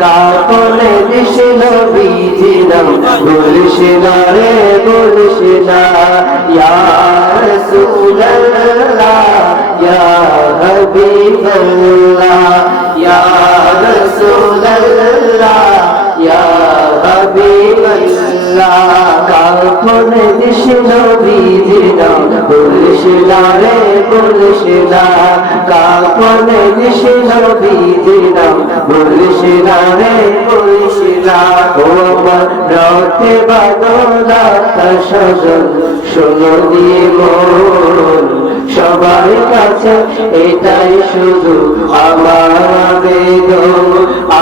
কাপড়ে দিছিল বিজিনাম বলিস না রে বলিস না ইয়া রাসূলুল্লাহ, ইয়া হাবিবাল্লাহ, ইয়া রাসূলুল্লাহ, ইয়া হাবিবাল্লাহ। কাপড়ে দিছিল বিজিনাম বলিস না রে বলিস না কাপড়ে দিছিল না আমার রথে বাদলা সজন শোনো দিয়ে মন সবার কাছে এটাই শুধু আমার আবেদন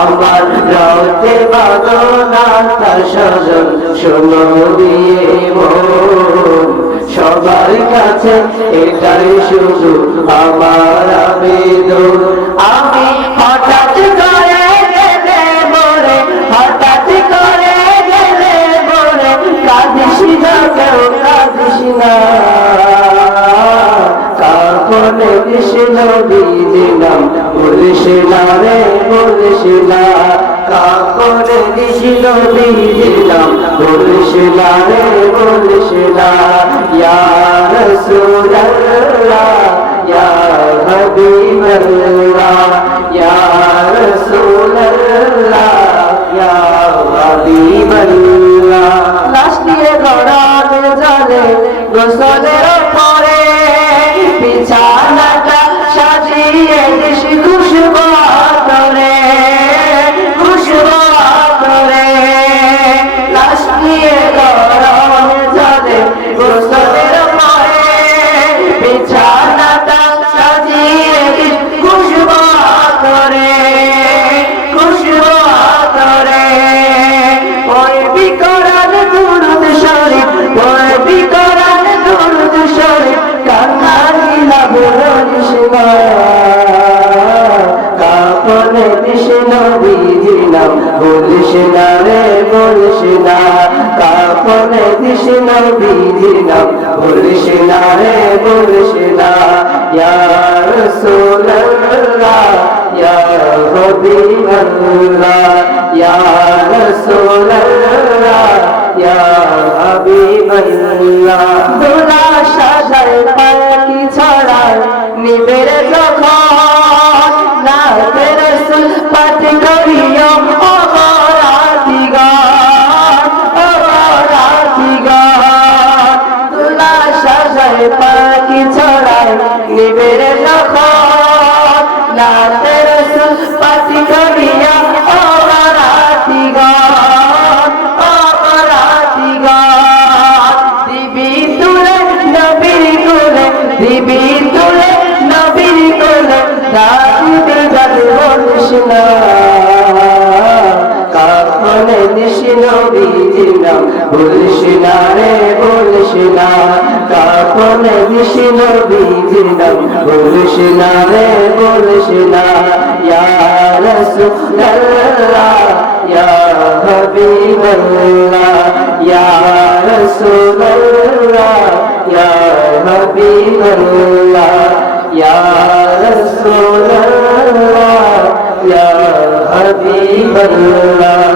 আমার রথে বাদলা সজন শোনো সবার কাছে এটাই শুধু আমার আবেদন। না। কাপনে কৃষ্ণ দিলাম, বলিস না রে, বলিস না। কাপনে কৃষ্ণ দিলাম, বলিস না রে, বলিস না। ইয়া রাসূলুল্লাহ। গোসলের পরে বিছানাটা সাজিয়ে দিস খুশবু করে খুশবু করে লাশ দিয়ে গড়াতে জলে গোসলের পরে বিছানাটা সাজিয়ে দিস খুশবু করে খুশবু করে ওই বিকরাল না কাপনে কৃষ্ণ দিলাম বলিস না রে বলিস না কাপনে কৃষ্ণ দিলাম বলিস না রে বলিস না ইয়া রাসূলুল্লাহ, ইয়া হাবিবাল্লাহ, ইয়া রাসূলুল্লাহ, ইয়া হাবিবাল্লাহ। দোলা সাজায় নবী দিলাম বলিস না রে বলিস না কাপনে দিস নবী দিলাম বলিস না রে বলিস না ইয়া রাসূলুল্লাহ, ইয়া হাবিবাল্লাহ, ইয়া রাসূলুল্লাহ, ইয়া হাবিবাল্লাহ, ইয়া রাসূলুল্লাহ, ইয়া হাবিবাল্লাহ।